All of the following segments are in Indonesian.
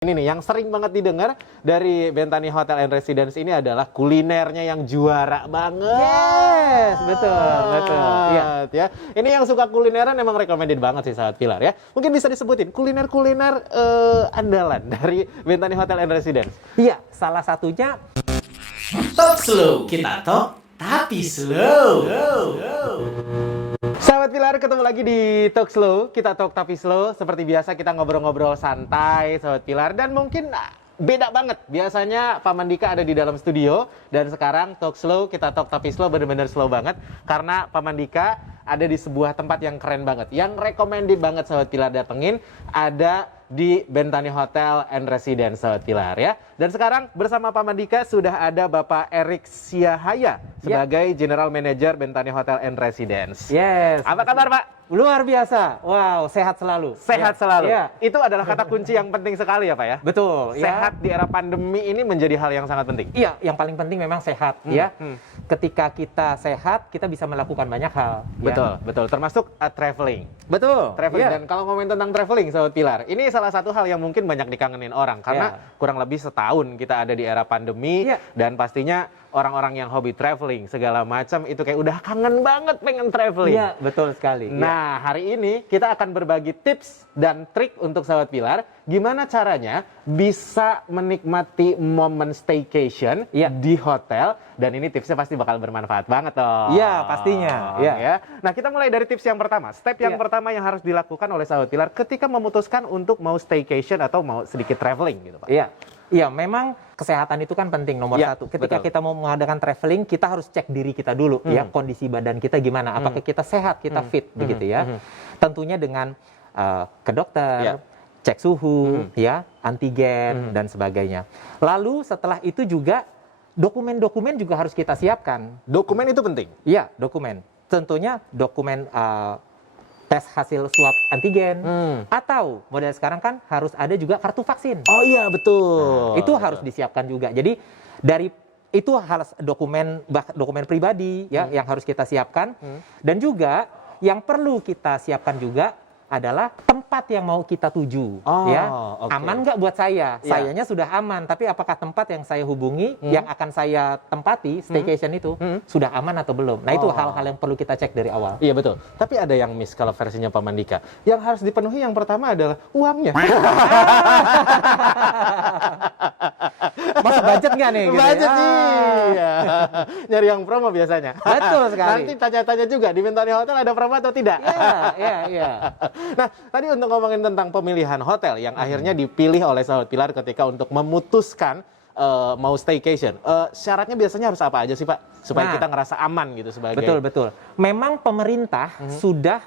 Ini nih yang sering banget didengar dari Bentani Hotel and Residence ini adalah kulinernya yang juara banget. Yes, betul. Iya. Ya. Ini yang suka kulineran emang recommended banget sih sahabat Pilar ya. Mungkin bisa disebutin kuliner-kuliner andalan dari Bentani Hotel and Residence. Iya, salah satunya Talk slow, kita talk tapi slow. Sahabat Pilar, ketemu lagi di Talk Slow. Kita talk tapi slow. Seperti biasa kita ngobrol-ngobrol santai, Sahabat Pilar. Dan mungkin beda banget. Biasanya Pak Mandika ada di dalam studio. Dan sekarang Talk Slow, kita talk tapi slow, bener-bener slow banget. Karena Pak Mandika ada di sebuah tempat yang keren banget. Yang recommended banget Sahabat Pilar datengin. Ada di Bentani Hotel and Residence, Sahabat Pilar ya. Dan sekarang bersama Pak Mandika sudah ada Bapak Erik Siahaya sebagai General Manager Bentani Hotel and Residence. yes. Apa kabar Pak? Luar biasa. Wow, sehat selalu. Sehat selalu. Iya. Itu adalah kata kunci yang penting sekali ya Pak ya. Betul. Sehat di era pandemi ini menjadi hal yang sangat penting. Iya, yang paling penting memang sehat ya. Ketika kita sehat, kita bisa melakukan banyak hal. Betul, betul. Termasuk traveling. Betul. Traveling. Iya. Dan kalau ngomongin tentang traveling, Sahabat Pilar, ini salah satu hal yang mungkin banyak dikangenin orang karena kurang lebih setahun kita ada di era pandemi dan pastinya orang-orang yang hobi traveling segala macam itu kayak udah kangen banget pengen traveling. Iya, betul sekali. Nah, hari ini kita akan berbagi tips dan trik untuk Sahabat Pilar gimana caranya bisa menikmati momen staycation di hotel, dan ini tipsnya pasti bakal bermanfaat banget toh. Iya, pastinya. Ya. Nah, kita mulai dari tips yang pertama. Step yang pertama yang harus dilakukan oleh Sahabat Pilar ketika memutuskan untuk mau staycation atau mau sedikit traveling gitu, Pak. Iya, memang kesehatan itu kan penting nomor satu. Ketika kita mau mengadakan traveling, kita harus cek diri kita dulu ya, kondisi badan kita gimana, apakah kita sehat, kita fit begitu ya. Tentunya dengan ke dokter, cek suhu, ya, antigen dan sebagainya. Lalu setelah itu juga dokumen-dokumen juga harus kita siapkan. Dokumen itu penting. Iya, dokumen. Tentunya dokumen tes hasil swab antigen, atau model sekarang kan harus ada juga kartu vaksin. Oh iya, betul. Nah, itu harus disiapkan juga. Jadi dari itu harus dokumen pribadi ya yang harus kita siapkan, dan juga yang perlu kita siapkan juga adalah tempat yang mau kita tuju, aman nggak buat saya? Sayanya sudah aman, tapi apakah tempat yang saya hubungi, yang akan saya tempati staycation itu sudah aman atau belum? Nah itu hal-hal yang perlu kita cek dari awal. Iya betul. Tapi ada yang miss kalau versinya Pak Mandika. Yang harus dipenuhi yang pertama adalah uangnya. Masuk budget nggak nih? Budget iya. Nyari yang promo biasanya. Betul sekali. Nanti tanya-tanya juga di Bentani Hotel ada promo atau tidak. Iya. Nah, tadi untuk ngomongin tentang pemilihan hotel yang akhirnya dipilih oleh Sahabat Pilar ketika untuk memutuskan mau staycation. Syaratnya biasanya harus apa aja sih Pak? Supaya kita ngerasa aman gitu sebagai... Betul. Memang pemerintah sudah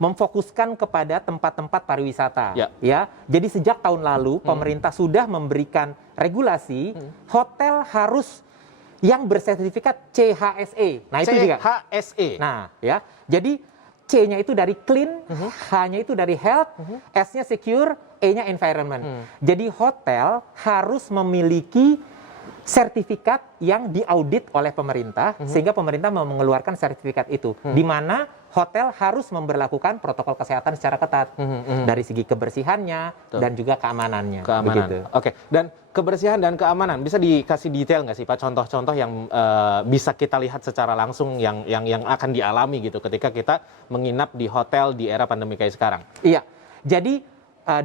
memfokuskan kepada tempat-tempat pariwisata. Ya. Jadi sejak tahun lalu pemerintah sudah memberikan regulasi hotel harus yang bersertifikat CHSE. Nah, itu juga. CHSE. Nah, ya. Jadi C-nya itu dari clean, H-nya itu dari health, S-nya secure, E-nya environment. Jadi hotel harus memiliki sertifikat yang diaudit oleh pemerintah, sehingga pemerintah mau mengeluarkan sertifikat itu, di mana hotel harus memberlakukan protokol kesehatan secara ketat dari segi kebersihannya dan juga keamanannya. Begitu. Oke. Dan kebersihan dan keamanan bisa dikasih detail nggak sih Pak? Contoh-contoh yang bisa kita lihat secara langsung yang akan dialami gitu ketika kita menginap di hotel di era pandemi kayak sekarang. Iya. Jadi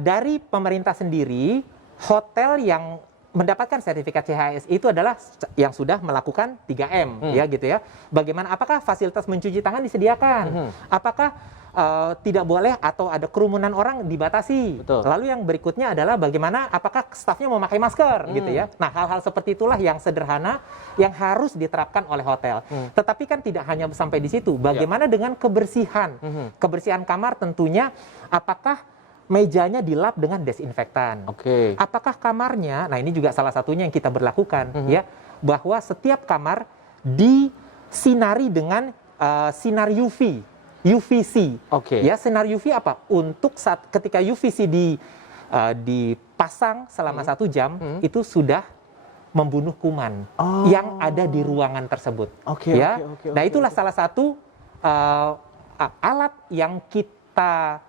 dari pemerintah sendiri, hotel yang mendapatkan sertifikat CHSE itu adalah yang sudah melakukan 3M ya gitu ya. Bagaimana, apakah fasilitas mencuci tangan disediakan? Apakah tidak boleh atau ada kerumunan orang dibatasi? Betul. Lalu yang berikutnya adalah bagaimana, apakah stafnya memakai masker gitu ya. Nah, hal-hal seperti itulah yang sederhana yang harus diterapkan oleh hotel. Tetapi kan tidak hanya sampai di situ. Bagaimana dengan kebersihan? Kebersihan kamar tentunya, apakah mejanya dilap dengan desinfektan. Apakah kamarnya, nah ini juga salah satunya yang kita berlakukan ya, bahwa setiap kamar disinari dengan sinar UVC. Ya, sinar UV apa? Untuk saat ketika UVC dipasang selama 1 jam, itu sudah membunuh kuman yang ada di ruangan tersebut. Nah, itulah salah satu alat yang kita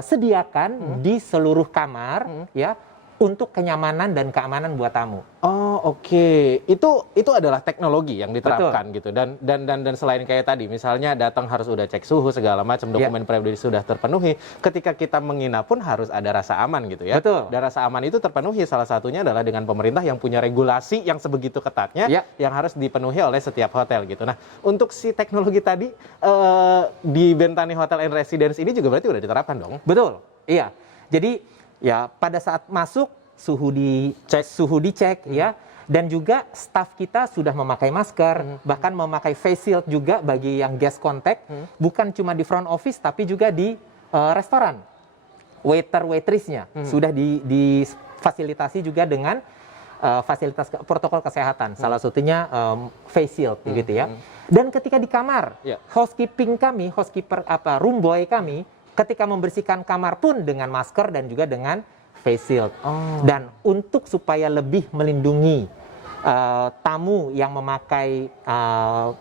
sediakan di seluruh kamar ya untuk kenyamanan dan keamanan buat tamu. Oh, oke. Itu adalah teknologi yang diterapkan gitu. Dan selain kayak tadi, misalnya datang harus udah cek suhu segala macam, dokumen pribadi sudah terpenuhi. Ketika kita menginap pun harus ada rasa aman gitu ya. Betul. Dan rasa aman itu terpenuhi salah satunya adalah dengan pemerintah yang punya regulasi yang sebegitu ketatnya yang harus dipenuhi oleh setiap hotel gitu. Nah, untuk si teknologi tadi di Bentani Hotel and Residence ini juga berarti udah diterapkan dong? Betul. Iya. Jadi ya pada saat masuk suhu dicek ya, dan juga staf kita sudah memakai masker, bahkan memakai face shield juga bagi yang guest contact, bukan cuma di front office tapi juga di restoran. Waitressnya sudah difasilitasi juga dengan fasilitas protokol kesehatan, salah satunya face shield gitu ya. Dan ketika di kamar, room boy kami ketika membersihkan kamar pun dengan masker dan juga dengan face shield. Dan untuk supaya lebih melindungi tamu yang memakai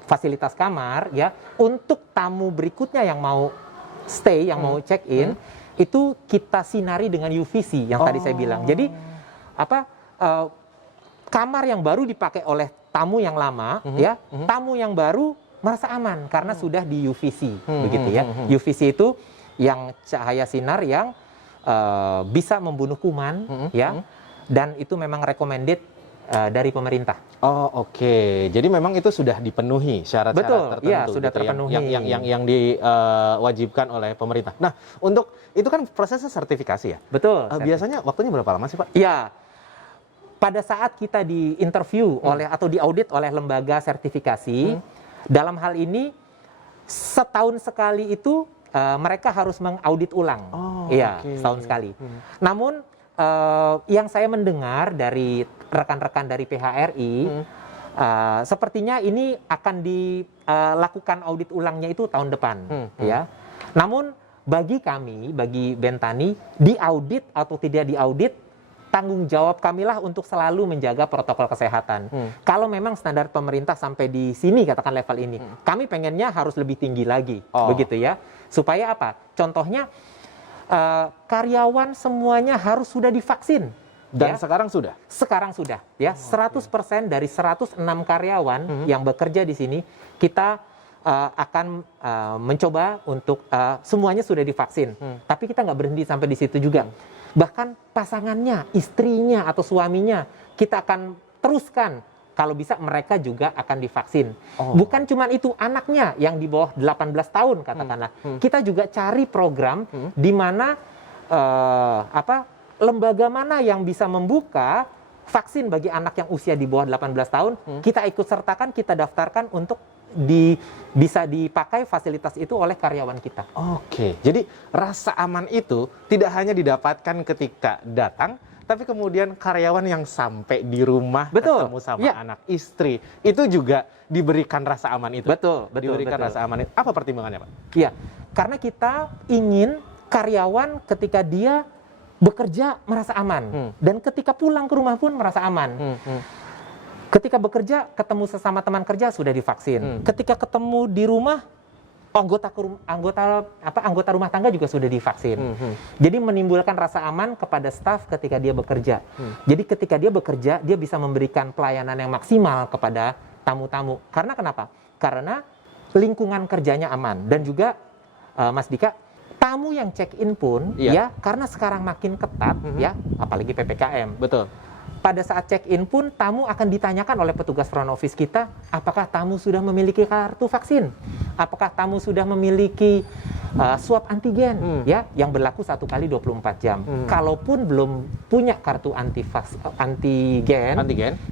fasilitas kamar ya, untuk tamu berikutnya yang mau stay, yang mau check in, itu kita sinari dengan UVC yang tadi saya bilang. Jadi kamar yang baru dipakai oleh tamu yang lama ya, tamu yang baru merasa aman karena sudah di UVC begitu ya. UVC itu yang cahaya sinar yang bisa membunuh kuman ya, dan itu memang recommended dari pemerintah. Oh, oke. Jadi memang itu sudah dipenuhi syarat-syarat tertentu. Iya, sudah gitu, terpenuhi. Yang diwajibkan oleh pemerintah. Nah, untuk itu kan prosesnya sertifikasi ya? Betul. Biasanya waktunya berapa lama sih, Pak? Iya. Pada saat kita di-interview oleh atau diaudit oleh lembaga sertifikasi, dalam hal ini setahun sekali itu mereka harus mengaudit ulang. Setahun sekali. Namun yang saya mendengar dari rekan-rekan dari PHRI, sepertinya ini akan dilakukan audit ulangnya itu tahun depan, ya. Namun bagi kami, bagi Bentani, diaudit atau tidak diaudit, tanggung jawab kamilah untuk selalu menjaga protokol kesehatan. Kalau memang standar pemerintah sampai di sini, katakan level ini, kami pengennya harus lebih tinggi lagi, begitu ya. Supaya apa? Contohnya, karyawan semuanya harus sudah divaksin. Dan sekarang sudah? Sekarang sudah, ya. 100% dari 106 karyawan yang bekerja di sini, kita akan mencoba untuk semuanya sudah divaksin. Tapi kita nggak berhenti sampai di situ juga. Bahkan pasangannya, istrinya atau suaminya, kita akan teruskan. Kalau bisa mereka juga akan divaksin. Bukan cuma itu, anaknya yang di bawah 18 tahun katakanlah. Kita juga cari program di mana lembaga mana yang bisa membuka vaksin bagi anak yang usia di bawah 18 tahun, kita ikut sertakan, kita daftarkan untuk bisa dipakai fasilitas itu oleh karyawan kita. Oke, jadi rasa aman itu tidak hanya didapatkan ketika datang, tapi kemudian karyawan yang sampai di rumah ketemu sama anak istri, itu juga diberikan rasa aman itu. Betul. Diberikan rasa aman itu. Apa pertimbangannya, Pak? Iya, karena kita ingin karyawan ketika dia bekerja merasa aman, dan ketika pulang ke rumah pun merasa aman. Ketika bekerja, ketemu sesama teman kerja sudah divaksin. Ketika ketemu di rumah, anggota rumah tangga juga sudah divaksin. Jadi menimbulkan rasa aman kepada staf ketika dia bekerja. Jadi ketika dia bekerja, dia bisa memberikan pelayanan yang maksimal kepada tamu-tamu. Karena kenapa? Karena lingkungan kerjanya aman. Dan juga, Mas Dika, tamu yang check-in pun, ya, karena sekarang makin ketat, ya, apalagi PPKM. Betul. Pada saat check-in pun, tamu akan ditanyakan oleh petugas front office kita, apakah tamu sudah memiliki kartu vaksin? Apakah tamu sudah memiliki swab antigen, ya, yang berlaku 1 kali 24 jam. Kalaupun belum punya kartu antigen,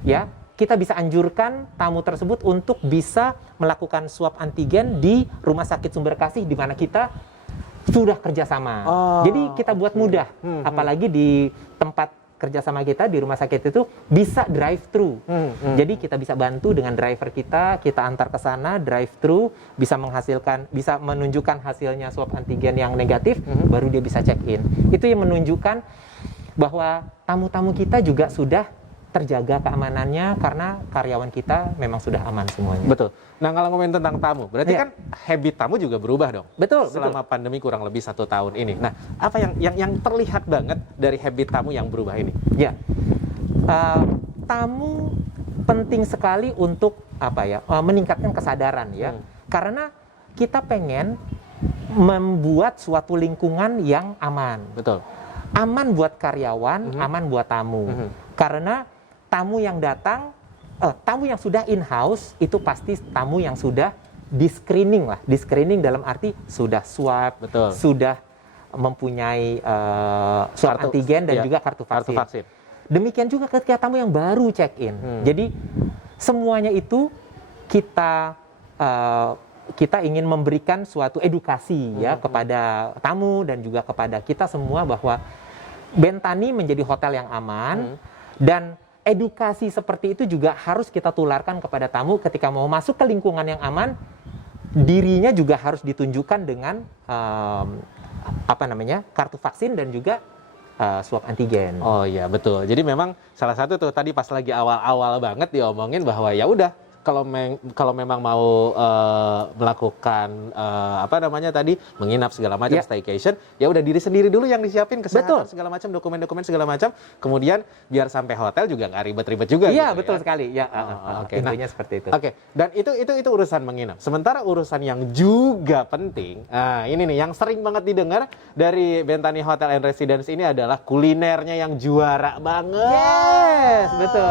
ya, kita bisa anjurkan tamu tersebut untuk bisa melakukan swab antigen di Rumah Sakit Sumber Kasih, di mana kita sudah kerjasama. Jadi kita buat mudah, apalagi di tempat kerjasama kita di rumah sakit itu bisa drive-thru. Jadi kita bisa bantu dengan driver kita antar ke sana, drive-thru, bisa menunjukkan hasilnya swab antigen yang negatif, baru dia bisa check-in. Itu yang menunjukkan bahwa tamu-tamu kita juga sudah terjaga keamanannya karena karyawan kita memang sudah aman semuanya. Betul. Nah, kalau ngomongin tentang tamu, berarti Iya. kan habit tamu juga berubah dong. Betul, Selama pandemi kurang lebih 1 tahun ini. Nah, apa yang terlihat banget dari habit tamu yang berubah ini? Ya, tamu penting sekali untuk meningkatkan kesadaran ya, karena kita pengen membuat suatu lingkungan yang aman. Betul. Aman buat karyawan, aman buat tamu. Karena tamu yang datang, tamu yang sudah in-house itu pasti tamu yang sudah di-screening lah. Di-screening dalam arti sudah swab, Betul. sudah mempunyai swab antigen dan iya, juga kartu kartu vaksin. vaksin. Demikian juga ketika tamu yang baru check-in. Jadi semuanya itu kita ingin memberikan suatu edukasi ya kepada tamu dan juga kepada kita semua bahwa Bentani menjadi hotel yang aman dan edukasi seperti itu juga harus kita tularkan kepada tamu ketika mau masuk ke lingkungan yang aman, dirinya juga harus ditunjukkan dengan kartu vaksin dan juga swab antigen. Oh iya, betul. Jadi memang salah satu tuh tadi pas lagi awal-awal banget diomongin bahwa ya udah kalau memang mau melakukan menginap segala macam, staycation, ya udah diri sendiri dulu yang disiapin, kesehatan segala macam, dokumen-dokumen segala macam, kemudian biar sampai hotel juga nggak ribet-ribet juga. Iya, gitu, betul ya. sekali. Ya, Oke. intinya seperti itu. Oke, dan itu urusan menginap. Sementara urusan yang juga penting, ini nih yang sering banget didengar dari Bentani Hotel and Residence ini adalah kulinernya yang juara banget. Yes, betul.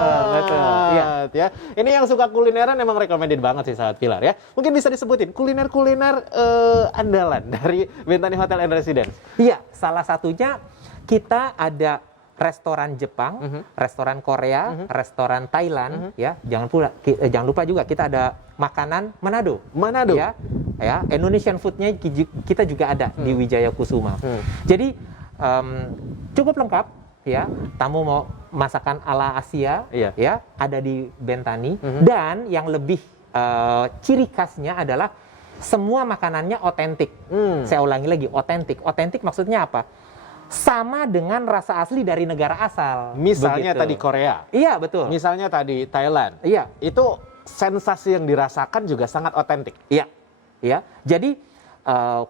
Iya. Ya, ini yang suka kulineran emang recommended banget sih sahabat Pilar ya. Mungkin bisa disebutin kuliner-kuliner andalan dari Bentani Hotel and Residence. Iya, salah satunya kita ada restoran Jepang, restoran Korea, restoran Thailand, ya. Jangan lupa juga kita ada makanan Manado. Manado. Ya, Indonesian foodnya kita juga ada di Wijaya Kusuma. Jadi cukup lengkap, ya. Tamu mau masakan ala Asia, ya, ada di Bentani. Dan yang lebih ciri khasnya adalah semua makanannya otentik. Saya ulangi lagi, otentik. Otentik maksudnya apa? Sama dengan rasa asli dari negara asal. Misalnya Begitu. tadi Korea. Iya, betul. Misalnya tadi Thailand. Iya. Itu sensasi yang dirasakan juga sangat otentik. Iya. Iya. Jadi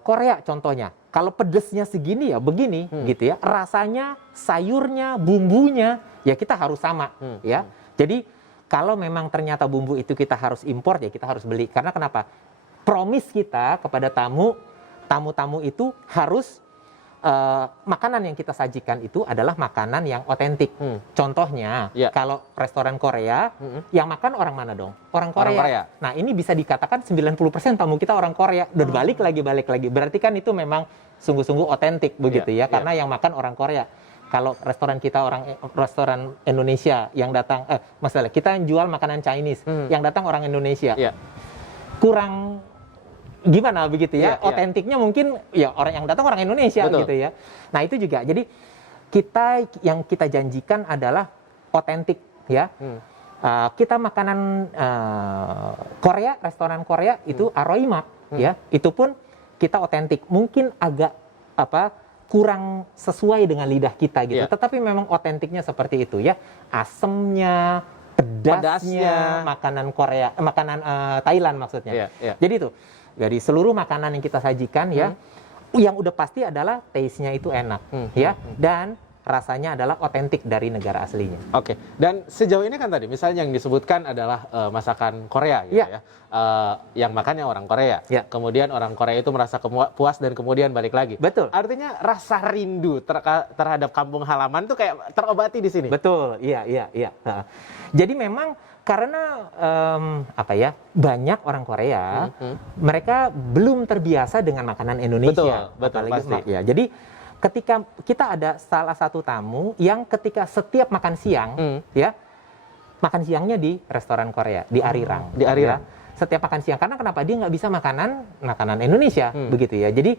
Korea contohnya, kalau pedesnya segini ya begini gitu ya. Rasanya, sayurnya, bumbunya ya kita harus sama, ya. Jadi kalau memang ternyata bumbu itu kita harus impor ya kita harus beli. Karena kenapa? Promise kita kepada tamu-tamu itu harus makanan yang kita sajikan itu adalah makanan yang otentik. Contohnya, kalau restoran Korea, yang makan orang mana dong? Orang Korea. Nah, ini bisa dikatakan 90% tamu kita orang Korea. Dan balik lagi. Berarti kan itu memang sungguh-sungguh otentik begitu ya, karena yang makan orang Korea. Kalau restoran kita restoran Indonesia yang datang, masalah kita yang jual makanan Chinese, yang datang orang Indonesia. Kurang gimana begitu ya, otentiknya mungkin ya orang yang datang orang Indonesia. Betul. Gitu ya. Nah itu juga, jadi yang kita janjikan adalah otentik ya. Kita makanan Korea, restoran Korea itu Aroima ya, itu pun kita otentik, mungkin agak kurang sesuai dengan lidah kita gitu, tetapi memang otentiknya seperti itu ya, asemnya, pedasnya, makanan Korea, makanan Thailand maksudnya. Jadi itu dari seluruh makanan yang kita sajikan ya, yang udah pasti adalah taste-nya itu enak ya, dan rasanya adalah otentik dari negara aslinya. Oke. Dan sejauh ini kan tadi misalnya yang disebutkan adalah masakan Korea gitu ya. Yang makannya orang Korea. Kemudian orang Korea itu merasa puas dan kemudian balik lagi. Betul. Artinya rasa rindu terhadap kampung halaman tuh kayak terobati di sini. Betul. Iya. Jadi memang karena banyak orang Korea, mereka belum terbiasa dengan makanan Indonesia. Betul pasti. Ya, jadi ketika kita ada salah satu tamu yang ketika setiap makan siang, ya makan siangnya di restoran Korea di Arirang. Di Arirang. Ya. Setiap makan siang, karena kenapa dia nggak bisa makanan Indonesia, begitu ya. Jadi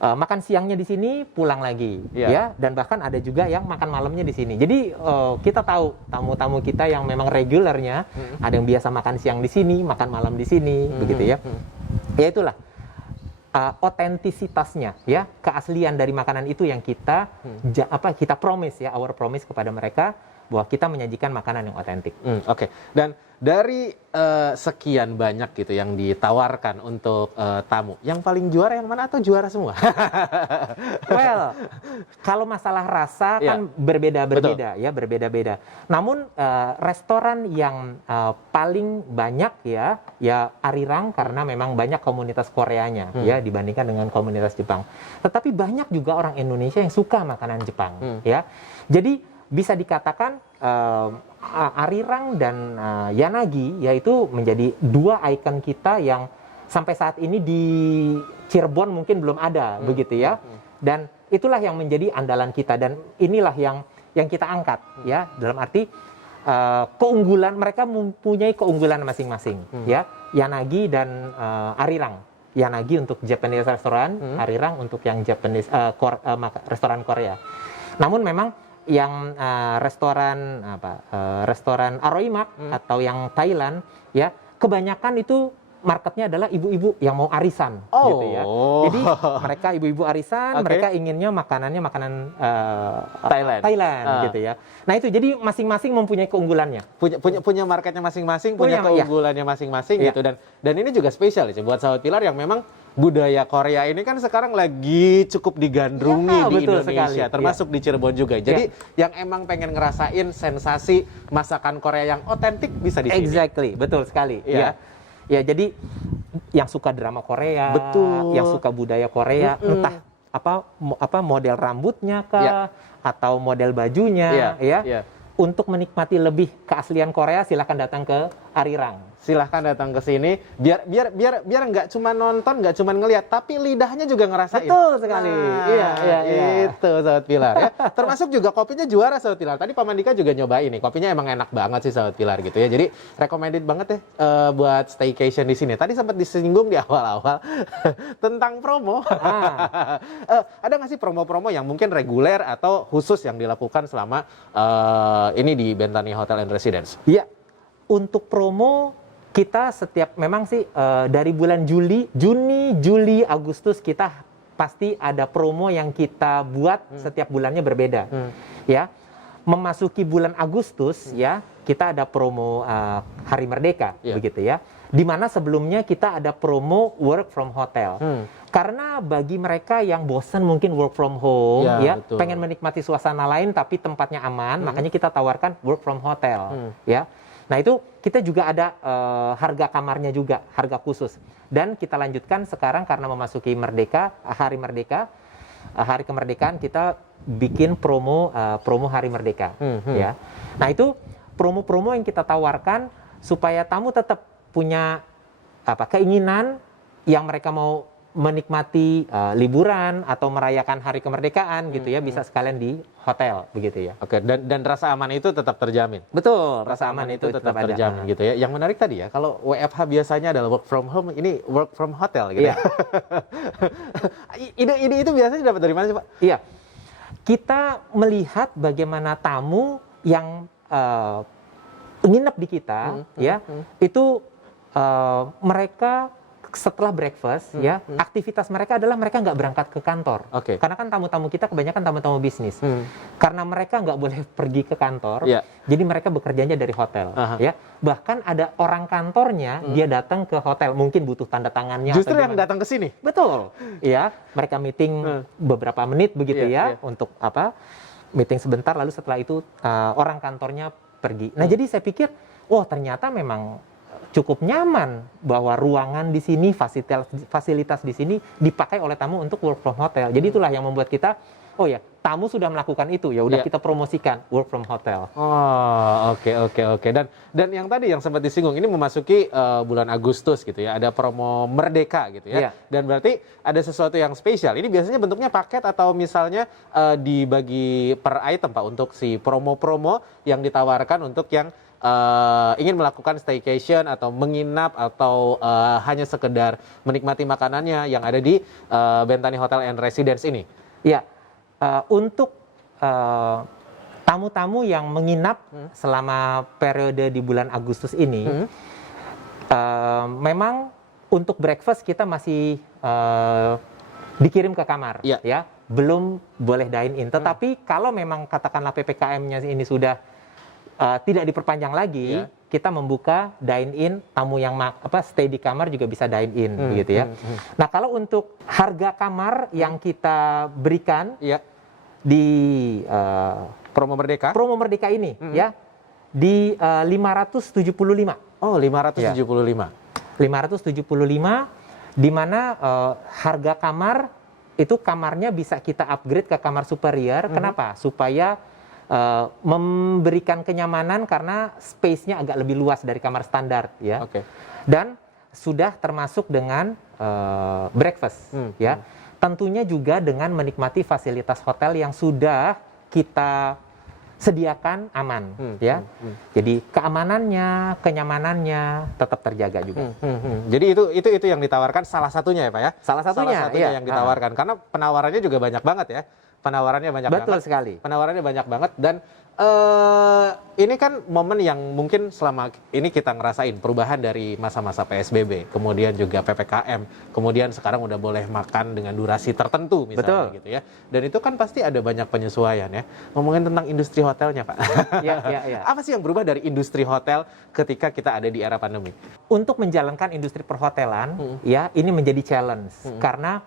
makan siangnya di sini, pulang lagi, ya. Dan bahkan ada juga yang makan malamnya di sini. Jadi kita tahu tamu-tamu kita yang memang regulernya, ada yang biasa makan siang di sini, makan malam di sini, begitu ya. Ya itulah otentisitasnya, ya, keaslian dari makanan itu yang kita kita promise ya, our promise kepada mereka bahwa kita menyajikan makanan yang otentik. Oke. Dan dari sekian banyak gitu yang ditawarkan untuk tamu, yang paling juara yang mana atau juara semua? Well, kalau masalah rasa Ya. kan berbeda-berbeda ya, berbeda-beda. Namun restoran yang paling banyak ya Arirang karena memang banyak komunitas Koreanya ya dibandingkan dengan komunitas Jepang. Tetapi banyak juga orang Indonesia yang suka makanan Jepang ya. Jadi bisa dikatakan Arirang dan Yanagi yaitu menjadi dua ikon kita yang sampai saat ini di Cirebon mungkin belum ada begitu ya. Dan itulah yang menjadi andalan kita dan inilah yang kita angkat ya, dalam arti keunggulan, mereka mempunyai keunggulan masing-masing ya. Yanagi dan Arirang. Yanagi untuk Japanese restoran, Arirang untuk yang Japanese restoran Korea. Namun memang yang restoran restoran Aroimak atau yang Thailand ya, kebanyakan itu marketnya adalah ibu-ibu yang mau arisan gitu ya. Jadi mereka ibu-ibu arisan, mereka inginnya makanannya makanan Thailand gitu ya. Nah itu jadi masing-masing mempunyai keunggulannya. Punya marketnya masing-masing, punya keunggulannya masing-masing gitu, dan ini juga spesial ya buat Sahabat Pilar yang memang budaya Korea ini kan sekarang lagi cukup digandrungi di Indonesia, termasuk di Cirebon juga. Jadi yang emang pengen ngerasain sensasi masakan Korea yang otentik bisa di sini. Exactly, betul sekali. Ya, jadi yang suka drama Korea, yang suka budaya Korea, entah apa model rambutnya kah, atau model bajunya, untuk menikmati lebih keaslian Korea, silahkan datang ke Arirang. Silahkan datang ke sini, biar nggak cuma nonton, nggak cuma ngelihat, tapi lidahnya juga ngerasain. Betul sekali. Itu Sahabat Pilar ya. Termasuk juga kopinya juara Sahabat Pilar. Tadi Pak Mandika juga nyobain nih, kopinya emang enak banget sih Sahabat Pilar gitu ya. Jadi recommended banget ya buat staycation di sini. Tadi sempat disinggung di awal-awal tentang promo. Ada nggak sih promo-promo yang mungkin reguler atau khusus yang dilakukan selama ini di Bentani Hotel and Residence? Iya, untuk promo kita memang sih dari bulan Juni, Juli, Agustus kita pasti ada promo yang kita buat setiap bulannya berbeda. Ya, memasuki bulan Agustus ya kita ada promo Hari Merdeka begitu ya. Di mana sebelumnya kita ada promo work from hotel. Karena bagi mereka yang bosan mungkin work from home pengen menikmati suasana lain tapi tempatnya aman, makanya kita tawarkan work from hotel ya. Nah itu kita juga ada harga kamarnya juga, harga khusus. Dan kita lanjutkan sekarang karena memasuki Hari Merdeka, Hari Kemerdekaan kita bikin promo Hari Merdeka. Ya. Nah itu promo-promo yang kita tawarkan supaya tamu tetap punya keinginan yang mereka mau menikmati liburan atau merayakan Hari Kemerdekaan gitu ya, bisa sekalian di hotel begitu ya. Oke, dan rasa aman itu tetap terjamin. Betul, rasa aman itu tetap terjamin gitu ya. Yang menarik tadi ya, kalau WFH biasanya adalah work from home, ini work from hotel gitu ya. Ide itu biasanya dapat dari mana sih, Pak? Iya. Kita melihat bagaimana tamu yang nginep di kita itu mereka setelah breakfast aktivitas mereka adalah mereka nggak berangkat ke kantor. Karena kan tamu-tamu kita kebanyakan tamu-tamu bisnis. Karena mereka nggak boleh pergi ke kantor, jadi mereka bekerjanya dari hotel. Ya, bahkan ada orang kantornya dia datang ke hotel, mungkin butuh tanda tangannya. Justru yang datang ke sini. Betul. Ya, mereka meeting beberapa menit begitu untuk meeting sebentar, lalu setelah itu orang kantornya pergi. Nah, jadi saya pikir, ternyata memang cukup nyaman bahwa ruangan di sini, fasilitas di sini dipakai oleh tamu untuk work from hotel. Jadi itulah yang membuat kita, tamu sudah melakukan itu, ya udah kita promosikan work from hotel. Oke. Dan yang tadi yang sempat disinggung ini memasuki bulan Agustus gitu ya, ada promo Merdeka gitu ya. Dan berarti ada sesuatu yang spesial. Ini biasanya bentuknya paket atau misalnya dibagi per item Pak untuk si promo-promo yang ditawarkan untuk yang ingin melakukan staycation atau menginap atau hanya sekedar menikmati makanannya yang ada di Bentani Hotel and Residence ini. Ya, untuk tamu-tamu yang menginap selama periode di bulan Agustus ini, memang untuk breakfast kita masih dikirim ke kamar, ya, belum boleh dine in. Tetapi kalau memang katakanlah PPKM-nya ini sudah tidak diperpanjang lagi, Iya. kita membuka dine-in, tamu yang stay di kamar juga bisa dine-in, begitu ya. Nah, kalau untuk harga kamar yang kita berikan Iya. di Promo Merdeka. promo Merdeka ini, ya, di 575. Oh, 575. 575, di mana harga kamar itu kamarnya bisa kita upgrade ke kamar superior. Kenapa? Supaya memberikan kenyamanan karena space-nya agak lebih luas dari kamar standar, ya. Oke. Dan sudah termasuk dengan breakfast, ya. Tentunya juga dengan menikmati fasilitas hotel yang sudah kita sediakan aman, ya. Jadi keamanannya, kenyamanannya tetap terjaga juga. Jadi itu yang ditawarkan salah satunya ya Pak ya? Salah satunya, iya. yang ditawarkan. Karena penawarannya juga banyak banget ya. Penawarannya banyak Betul banget. sekali. Penawarannya banyak banget dan ini kan momen yang mungkin selama ini kita ngerasain perubahan dari masa-masa PSBB, kemudian juga PPKM, kemudian sekarang udah boleh makan dengan durasi tertentu misalnya. Betul. Gitu ya. Dan itu kan pasti ada banyak penyesuaian ya. Ngomongin tentang industri hotelnya Pak. Ya. Apa sih yang berubah dari industri hotel ketika kita ada di era pandemi? Untuk menjalankan industri perhotelan, ya, ini menjadi challenge karena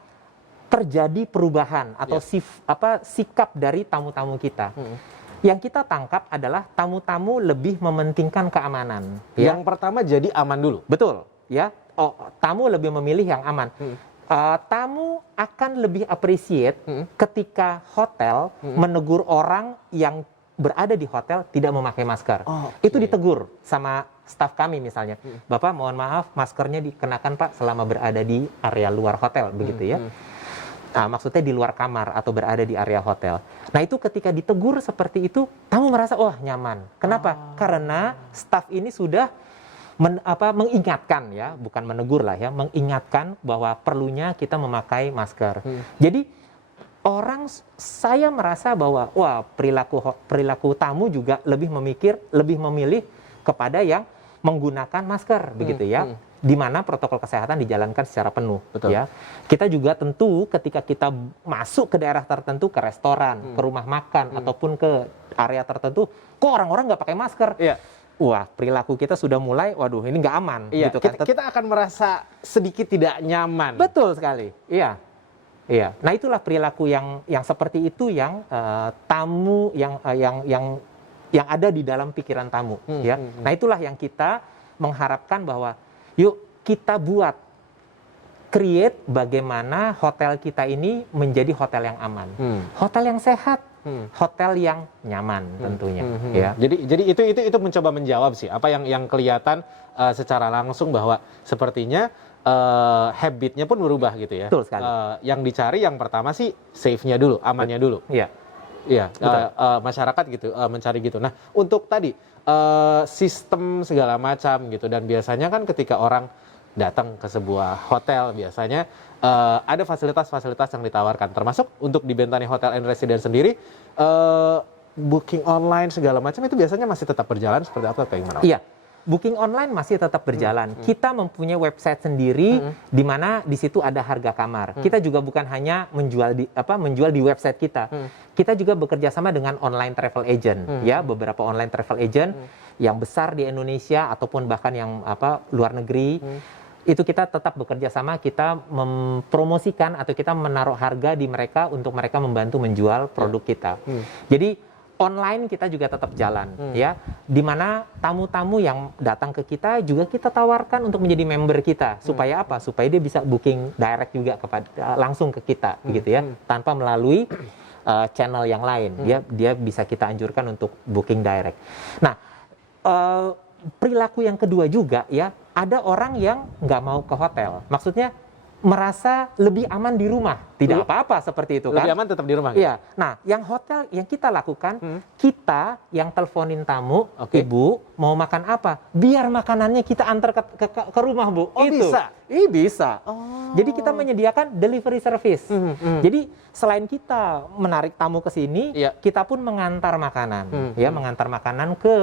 terjadi perubahan atau sikap dari tamu-tamu kita. Yang kita tangkap adalah tamu-tamu lebih mementingkan keamanan. Ya. Yang pertama jadi aman dulu. Betul, ya. Tamu lebih memilih yang aman. Tamu akan lebih appreciate ketika hotel menegur orang yang berada di hotel tidak memakai masker. Itu ditegur sama staf kami misalnya. Bapak mohon maaf, maskernya dikenakan Pak selama berada di area luar hotel, begitu ya. Nah, maksudnya di luar kamar atau berada di area hotel. Nah, itu ketika ditegur seperti itu, tamu merasa wah nyaman. Kenapa? Karena staf ini sudah mengingatkan, ya, bukan menegur lah ya, mengingatkan bahwa perlunya kita memakai masker. Jadi saya merasa bahwa wah perilaku tamu juga lebih memilih kepada yang menggunakan masker, begitu ya. Di mana protokol kesehatan dijalankan secara penuh. Betul. Ya. Kita juga tentu ketika kita masuk ke daerah tertentu, ke restoran, ke rumah makan, ataupun ke area tertentu, kok orang-orang nggak pakai masker? Iya. Wah, perilaku kita sudah mulai, waduh, ini nggak aman. Iya. Gitu kan. Kita akan merasa sedikit tidak nyaman. Betul sekali. Iya. Iya. Nah, itulah perilaku yang seperti itu yang tamu yang ada di dalam pikiran tamu. Ya. Nah, itulah yang kita mengharapkan bahwa yuk kita buat create bagaimana hotel kita ini menjadi hotel yang aman, hotel yang sehat, hotel yang nyaman tentunya. Ya. Jadi itu mencoba menjawab sih apa yang kelihatan secara langsung bahwa sepertinya habitnya pun berubah gitu ya. Betul sekali. Yang dicari yang pertama sih safe-nya dulu, amannya dulu. Iya. Iya, masyarakat gitu mencari gitu. Nah, untuk tadi sistem segala macam gitu dan biasanya kan ketika orang datang ke sebuah hotel biasanya ada fasilitas-fasilitas yang ditawarkan termasuk untuk di Bentani Hotel and Residence sendiri booking online segala macam itu biasanya masih tetap berjalan seperti apa kayak gimana? Iya. Booking online masih tetap berjalan. Kita mempunyai website sendiri di mana di situ ada harga kamar. Kita juga bukan hanya menjual di website kita. Kita juga bekerja sama dengan online travel agent, ya, beberapa online travel agent yang besar di Indonesia ataupun bahkan yang luar negeri. Itu kita tetap bekerja sama, kita mempromosikan atau kita menaruh harga di mereka untuk mereka membantu menjual produk kita. Jadi online kita juga tetap jalan, ya. Di mana tamu-tamu yang datang ke kita juga kita tawarkan untuk menjadi member kita. Supaya apa? Supaya dia bisa booking direct juga langsung ke kita, gitu ya, tanpa melalui channel yang lain. Dia bisa kita anjurkan untuk booking direct. Nah, perilaku yang kedua juga, ya, ada orang yang nggak mau ke hotel. Maksudnya merasa lebih aman di rumah. Tidak apa-apa seperti itu kan. Lebih aman tetap di rumah. Gitu? Iya. Nah, yang hotel yang kita lakukan, kita yang teleponin tamu, Oke. Ibu mau makan apa? Biar makanannya kita antar ke rumah, Bu. Oh, Itu. bisa? Bisa. Jadi kita menyediakan delivery service. Jadi selain kita menarik tamu ke sini, Iya. kita pun mengantar makanan, ya, mengantar makanan ke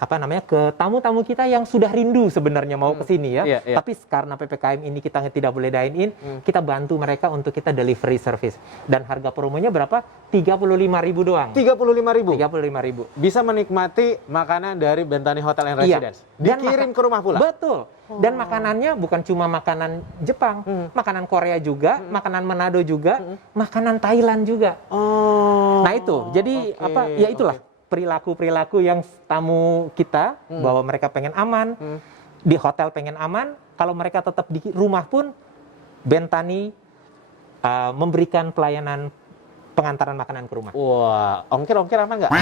ke tamu-tamu kita yang sudah rindu sebenarnya mau ke sini ya. Iya, iya. Tapi karena PPKM ini kita tidak boleh dine in, kita bantu mereka untuk kita delivery service. Dan harga promonya berapa? 35.000 doang. 35.000. 35.000. Bisa menikmati makanan dari Bentani Hotel and Iya. Residence. Dan Dikirim ke rumah pula. Betul. Dan makanannya bukan cuma makanan Jepang, makanan Korea juga, makanan Manado juga, makanan Thailand juga. Oh. Nah itu, jadi oke, ya itulah oke. perilaku-perilaku yang tamu kita bahwa mereka pengen aman, di hotel pengen aman, kalau mereka tetap di rumah pun Bentani memberikan pelayanan pengantaran makanan ke rumah. Wah, ongkir-ongkir aman nggak?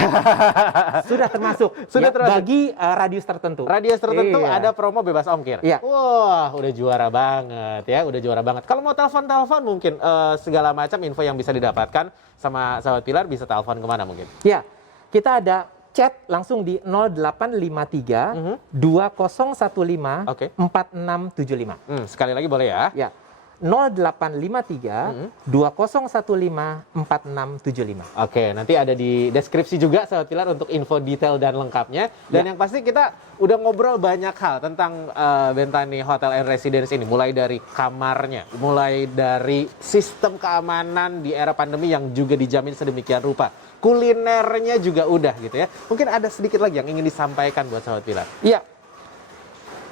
Sudah termasuk, Sudah termasuk. bagi radius tertentu. Radius tertentu Iya. ada promo bebas ongkir. Iya. Wah, udah juara banget ya, udah juara banget. Kalau mau telepon mungkin segala macam info yang bisa didapatkan sama sahabat Pilar bisa telepon kemana mungkin? Ya, kita ada chat langsung di 0853 2015 Oke. 4675. Sekali lagi boleh ya? Ya. 0853 2015 4675. Oke, nanti ada di deskripsi juga sahabat Pilar untuk info detail dan lengkapnya. Dan yang pasti kita udah ngobrol banyak hal tentang Bentani Hotel and Residence ini. Mulai dari kamarnya, mulai dari sistem keamanan di era pandemi yang juga dijamin sedemikian rupa. Kulinernya juga udah gitu ya. Mungkin ada sedikit lagi yang ingin disampaikan buat sahabat Pilar. Iya.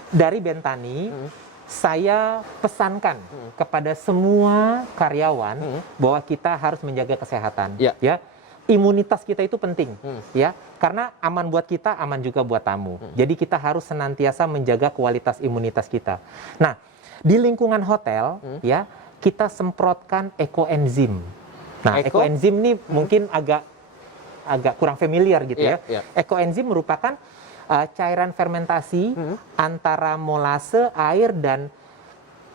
Dari Bentani, saya pesankan kepada semua karyawan bahwa kita harus menjaga kesehatan. Ya. Ya, imunitas kita itu penting, ya, karena aman buat kita, aman juga buat tamu. Jadi kita harus senantiasa menjaga kualitas imunitas kita. Nah, di lingkungan hotel, ya, kita semprotkan ekoenzim. Nah, ekoenzim ini mungkin agak kurang familiar gitu Iya, ya. iya. Ekoenzim merupakan cairan fermentasi antara molase, air, dan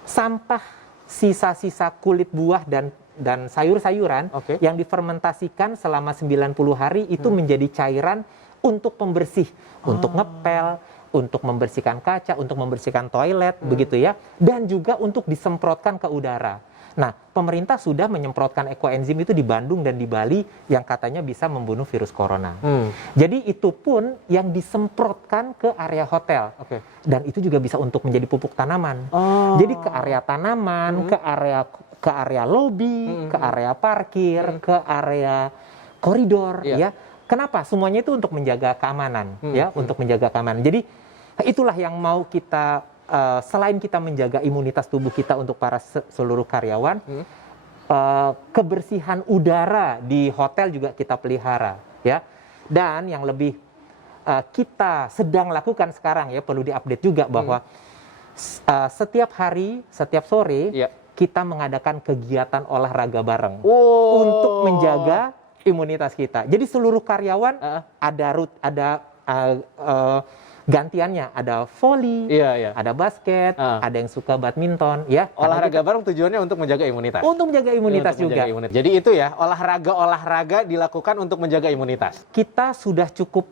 sampah sisa-sisa kulit buah dan sayur-sayuran Oke. yang difermentasikan selama 90 hari itu menjadi cairan untuk pembersih, untuk ngepel, untuk membersihkan kaca, untuk membersihkan toilet, begitu ya, dan juga untuk disemprotkan ke udara. Nah, pemerintah sudah menyemprotkan ekoenzim itu di Bandung dan di Bali yang katanya bisa membunuh virus corona. Jadi itu pun yang disemprotkan ke area hotel. Oke. Dan itu juga bisa untuk menjadi pupuk tanaman. Oh. Jadi ke area tanaman, ke area lobi, ke area parkir, ke area koridor, Iya. ya. Kenapa? Semuanya itu untuk menjaga keamanan, ya, untuk menjaga keamanan. Jadi itulah yang mau kita selain kita menjaga imunitas tubuh kita untuk para seluruh karyawan, kebersihan udara di hotel juga kita pelihara, ya. Dan yang lebih kita sedang lakukan sekarang ya, perlu diupdate juga bahwa setiap hari, setiap sore Iya. kita mengadakan kegiatan olahraga bareng Oh. untuk menjaga imunitas kita. Jadi seluruh karyawan ada gantiannya, ada volley, Iya. ada basket, ada yang suka badminton, ya. Karena Olahraga bareng tujuannya untuk menjaga imunitas. untuk menjaga imunitas Untuk juga. menjaga imunitas. Jadi itu ya, olahraga dilakukan untuk menjaga imunitas. Kita sudah cukup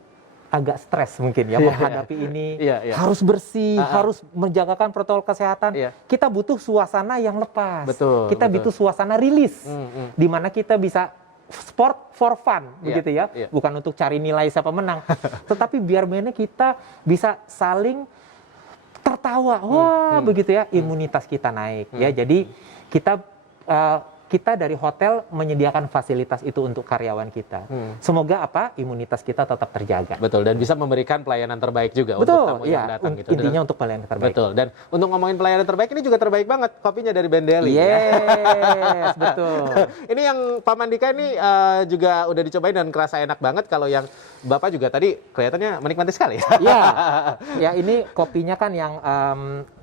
agak stres mungkin ya menghadapi ini. Iya. Harus bersih, harus menjagakan protokol kesehatan. Iya. Kita butuh suasana yang lepas. Betul, Kita betul. butuh suasana rilis, di mana kita bisa sport for fun, Iya, begitu ya. iya. Bukan untuk cari nilai siapa menang, tetapi biar mana kita bisa saling tertawa. Wah, begitu ya, imunitas kita naik ya. Jadi kita dari hotel menyediakan fasilitas itu untuk karyawan kita. Semoga imunitas kita tetap terjaga. Betul, dan bisa memberikan pelayanan terbaik juga untuk Betul, tamu yang ya. datang gitu. Intinya untuk pelayanan terbaik. Betul, dan untuk ngomongin pelayanan terbaik ini juga terbaik banget, kopinya dari Bendeli. Yes, betul. Ini yang Pak Mandika ini juga udah dicobain dan kerasa enak banget. Kalau yang Bapak juga tadi kelihatannya menikmati sekali. Ya, ini kopinya kan yang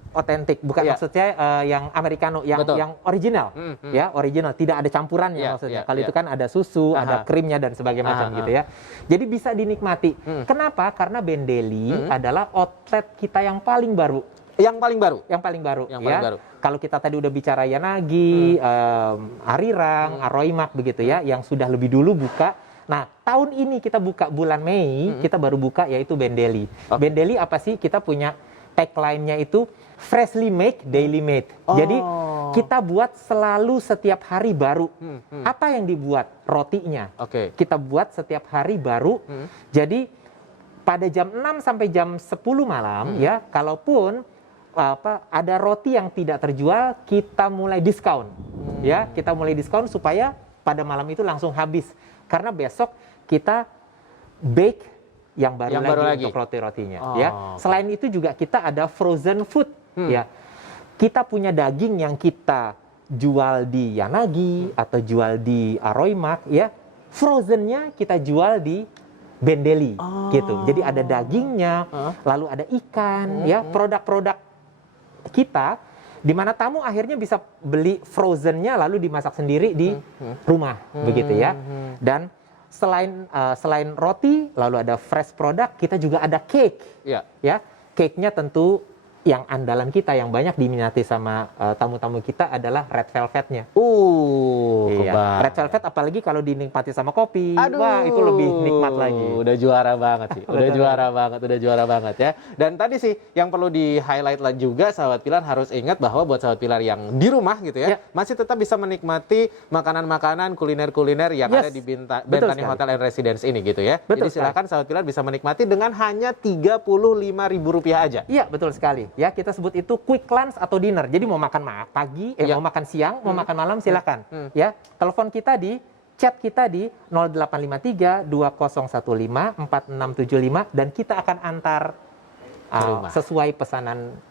otentik, bukan Iya. maksudnya yang americano, Betul. yang original, ya, original, tidak ada campurannya Iya, maksudnya. iya, Kalau iya. itu kan ada susu, ada krimnya dan sebagainya macam gitu ya. Jadi bisa dinikmati. Kenapa? Karena Bendeli adalah outlet kita yang paling baru. Yang paling baru. Yang paling baru, Yang ya. paling baru. Kalau kita tadi udah bicara Yanagi, Arirang, Aroimak begitu ya, yang sudah lebih dulu buka. Nah, tahun ini kita buka bulan Mei, kita baru buka yaitu Bendeli. Bendeli apa sih? Kita punya tagline-nya itu freshly make, daily made. Jadi kita buat selalu setiap hari baru. Apa yang dibuat? Rotinya. Oke. Kita buat setiap hari baru. Jadi pada jam 6 sampai jam 10 malam ya, kalaupun ada roti yang tidak terjual, kita mulai diskon. Ya, kita mulai diskon supaya pada malam itu langsung habis. Karena besok kita bake yang baru lagi untuk roti-rotinya ya. Selain itu juga kita ada frozen food ya. Kita punya daging yang kita jual di Yanagi atau jual di Aroimak ya. Frozennya kita jual di Bendeli gitu. Jadi ada dagingnya, lalu ada ikan ya, produk-produk kita di mana tamu akhirnya bisa beli frozennya lalu dimasak sendiri di rumah begitu ya. Dan selain roti lalu ada fresh product, kita juga ada cake. Ya, cake-nya tentu yang andalan kita yang banyak diminati sama tamu-tamu kita adalah red velvetnya. Iya. Red velvet apalagi kalau dinikmati sama kopi. Aduh, wah itu lebih nikmat lagi. Udah juara banget sih. Udah juara banget ya. Dan tadi sih yang perlu di-highlight lagi juga sahabat Pilar harus ingat bahwa buat sahabat Pilar yang di rumah gitu ya, masih tetap bisa menikmati makanan-makanan, kuliner-kuliner yang ada di Bentani Hotel and Residence ini gitu ya. Jadi silakan sahabat Pilar bisa menikmati dengan hanya Rp35.000 aja. Iya, betul sekali. Ya, kita sebut itu quick lunch atau dinner. Jadi mau makan pagi, mau makan siang, mau makan malam silakan. Ya, telepon kita chat kita di 0853 2015 4675 dan kita akan antar sesuai pesanan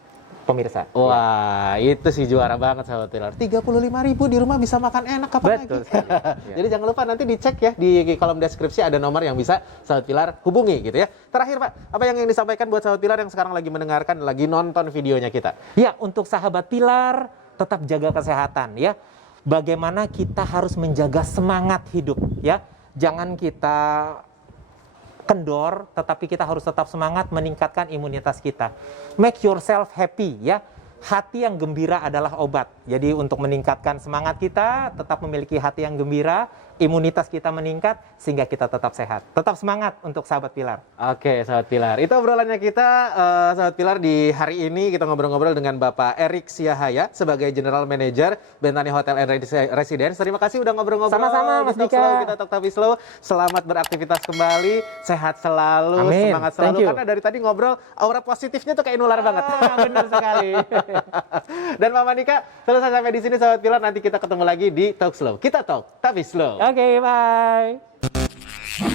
pemirsa. Wah, itu sih juara banget sahabat Pilar. 35.000 di rumah bisa makan enak kapan Betul lagi. Jadi jangan lupa nanti dicek ya di kolom deskripsi ada nomor yang bisa sahabat Pilar hubungi gitu ya. Terakhir Pak, apa yang ingin disampaikan buat sahabat Pilar yang sekarang lagi mendengarkan, lagi nonton videonya kita? Ya, untuk sahabat Pilar tetap jaga kesehatan ya. Bagaimana kita harus menjaga semangat hidup ya. Jangan kita kendor, tetapi kita harus tetap semangat meningkatkan imunitas kita. Make yourself happy ya. Hati yang gembira adalah obat. Jadi untuk meningkatkan semangat kita, tetap memiliki hati yang gembira, imunitas kita meningkat sehingga kita tetap sehat. Tetap semangat untuk sahabat Pilar. Oke, sahabat Pilar. Itu obrolannya kita sahabat Pilar di hari ini. Kita ngobrol-ngobrol dengan Bapak Erik Siahaya sebagai General Manager Bentani Hotel and Residence. Terima kasih udah ngobrol-ngobrol. Sama-sama Mas Dika. Kita Talk Tapi Slow. Selamat beraktivitas kembali, sehat selalu, Amin. semangat selalu. Karena dari tadi ngobrol aura positifnya tuh kayak nular banget. Benar sekali. Dan Mama Nika, selesai sampai di sini sahabat Pilar, nanti kita ketemu lagi di Talk Slow. Kita talk tapi slow. Oke, bye.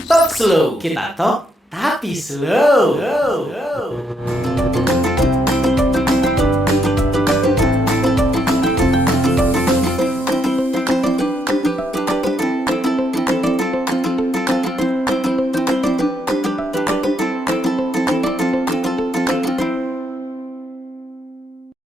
Talk slow, kita talk tapi slow.